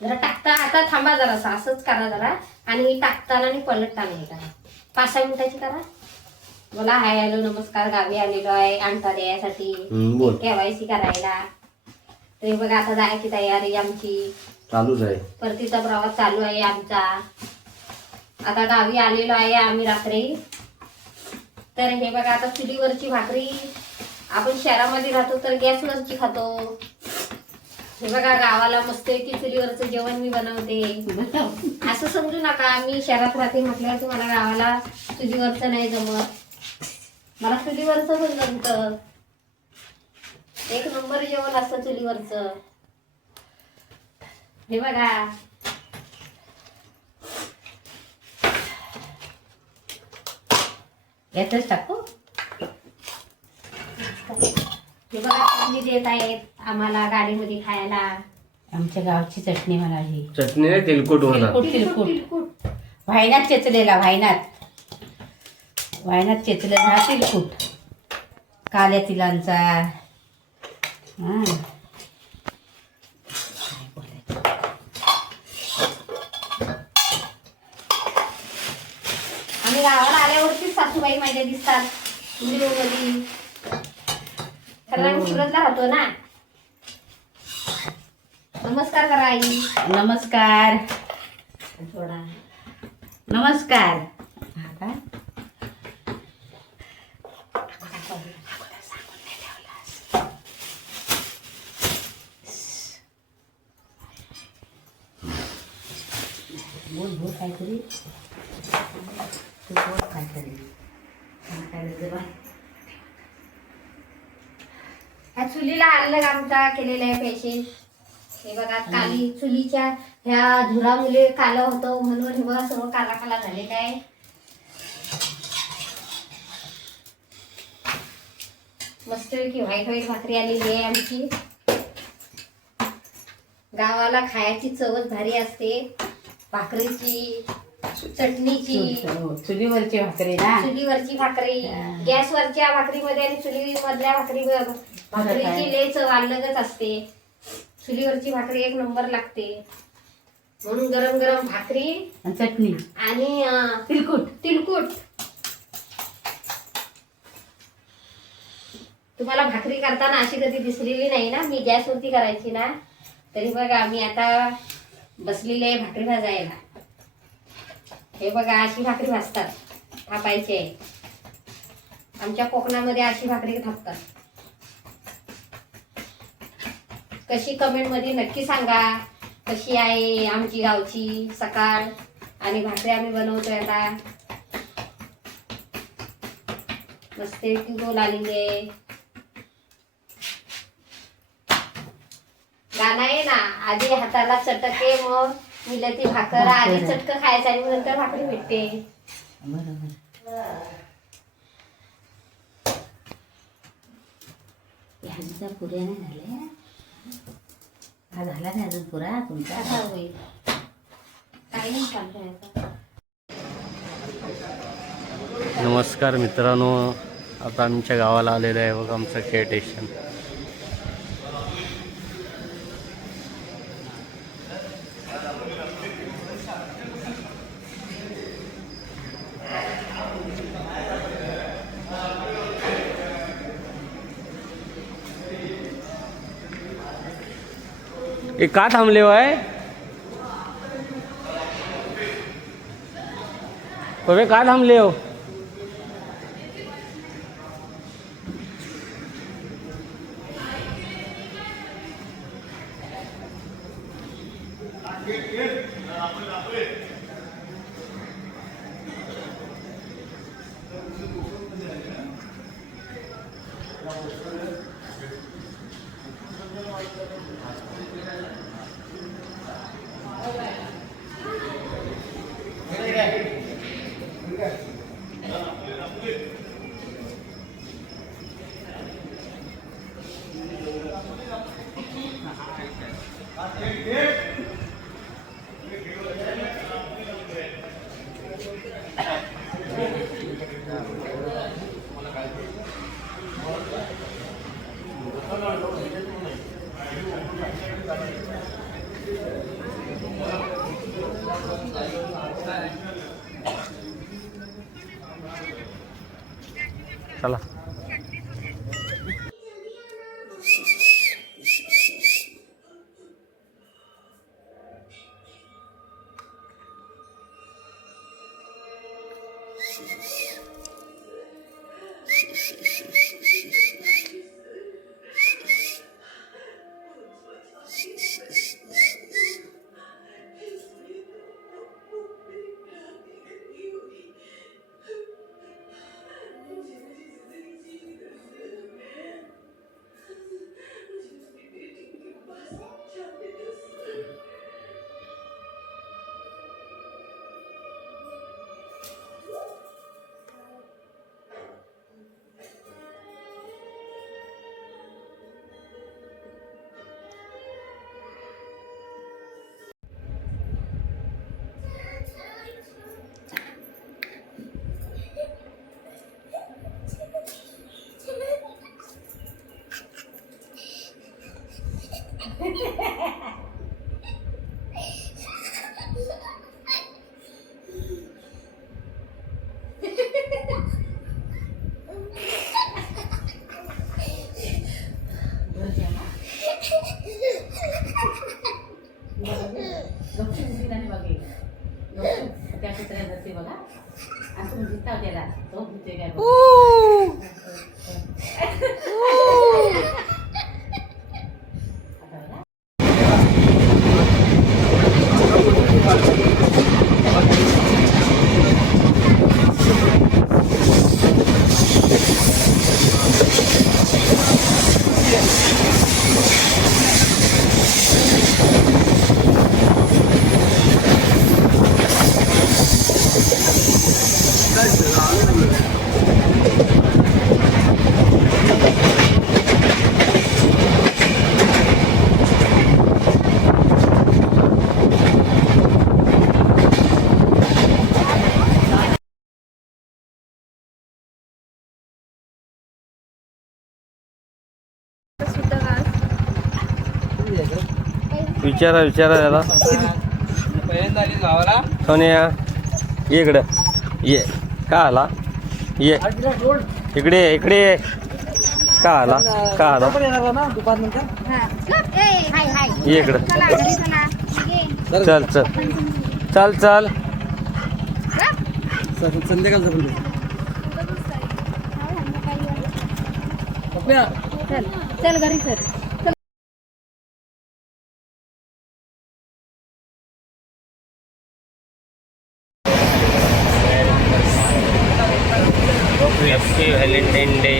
जरा टाकता आता थांबा जरा असंच करा जरा. आणि टाकताना आणि पलटताना हे करा. पाच सहा मिनिटाची करा. बोला हाय हॅलो नमस्कार गावी आलेलो आहे अंगठा द्यायसाठी बोल. केवायसी करायला. तर हे बघा आता जायची तयारी आमची. चालूच आहे. परतीचा प्रवास चालू आहे आमचा. आता गावी आलेलो आहे आम्ही रात्री. तर हे बघा आता चुलीवरची भाकरी आपण शहरामध्ये राहतो तर गॅसवरची खातो. हे बघा गावाला मस्त की चुलीवरचं जेवण मी बनवते. असं समजू नका मी शहरात राहते म्हटल्यावर तुम्हाला गावाला चुलीवरचं नाही जमत. मला चुलीवरचं पण जमत. एक नंबर जेवण असतं चुलीवरचं. हे बघा. यातच टाकू? हे बघा चटणी देत आहेत आम्हाला गाडीमध्ये खायला. आमच्या गावची चटणी मला ही. चटणी नाही तेलकट म्हणा. तिलकुट तिलकुट. तिलकुट. व्हायनात चेचलेला व्हायनात व्हायनात चेचलेला हा तिलकुट. काल्या तिलांचा. हा? आम्ही गावाला आल्यावरतीच सासूबाई माझ्या दिसतात. व्हिडिओमध्ये कारण आम्ही सुरतला राहतो ना. नमस्कार करा आई. नमस्कार. थोडा. नमस्कार. हा? बोल बोल काहीतरी. तू बोल काहीतरी. हा, काय चुलीला अलग आमचा केलेला आहे पैसे? हे बघा काली चुलीच्या ह्या धुरामुळे काला होतं म्हणून हे बघा सर्व काला काला झालेला आहे मस्त की व्हाईट व्हाईट भाकरी आलेली आहे आमची. गावाला खायची चवच भारी असते. भाकरीची चटणीची. हो, चुलीवरची भाकरी ना? चुलीवरची भाकरी. हा. गॅसवरच्या भाकरीमध्ये आणि चुली मधल्या भाकरी भाकरीची लय चव अलगच असते. चुलीवरची भाकरी एक नंबर लागते. म्हणून गरम गरम भाकरी आणि चटणी. आणि अं, तिलकुट. तिलकुट. तुम्हाला भाकरी करताना अशी कधी दिसलेली नाही ना? मी गॅसवरती करायची ना? तरी बघा मी आता बसलेली आहे भाकरी भाजायला. हे बघा अशी भाकरी भाजतात. थापायची आहे. आमच्या कोकणामध्ये अशी भाकरी थापतात. कशी कमेंटमध्ये नक्की सांगा. कशी आहे आमची गावची सकाळ आणि भाकरी आम्ही बनवतोय आता. मस्त की गोल आलेली आहे. गाणं आहे ना आधी हाताला चटके मग मिलती भाकर आधी. चटक खायचं आणि नंतर भाकरी भेटते. बरोबर. ह्यांच्या पुऱ्या नाही झाल्या हा झाला नाही अजून पुरा तुमचा? होईल. काही नाही. नमस्कार मित्रांनो. आता आमच्या गावाला आलेलं आहे बघा आमचं के स्टेशन એ કા થામ લેવાય હવે કા થામ લેવ આપણે આપણે Amen. चला असं दिसता त्याला तो भूते काय बघा. आता बघा. विचारा विचारा त्याला. सोनिया ये इकडं. ये. का आला? ये. इकडे इकडे ये. का आला? का आला? ये इकडं. चल चल. चल चल. चल घरी चल हॅपी व्हॅलेंटाईन डे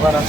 para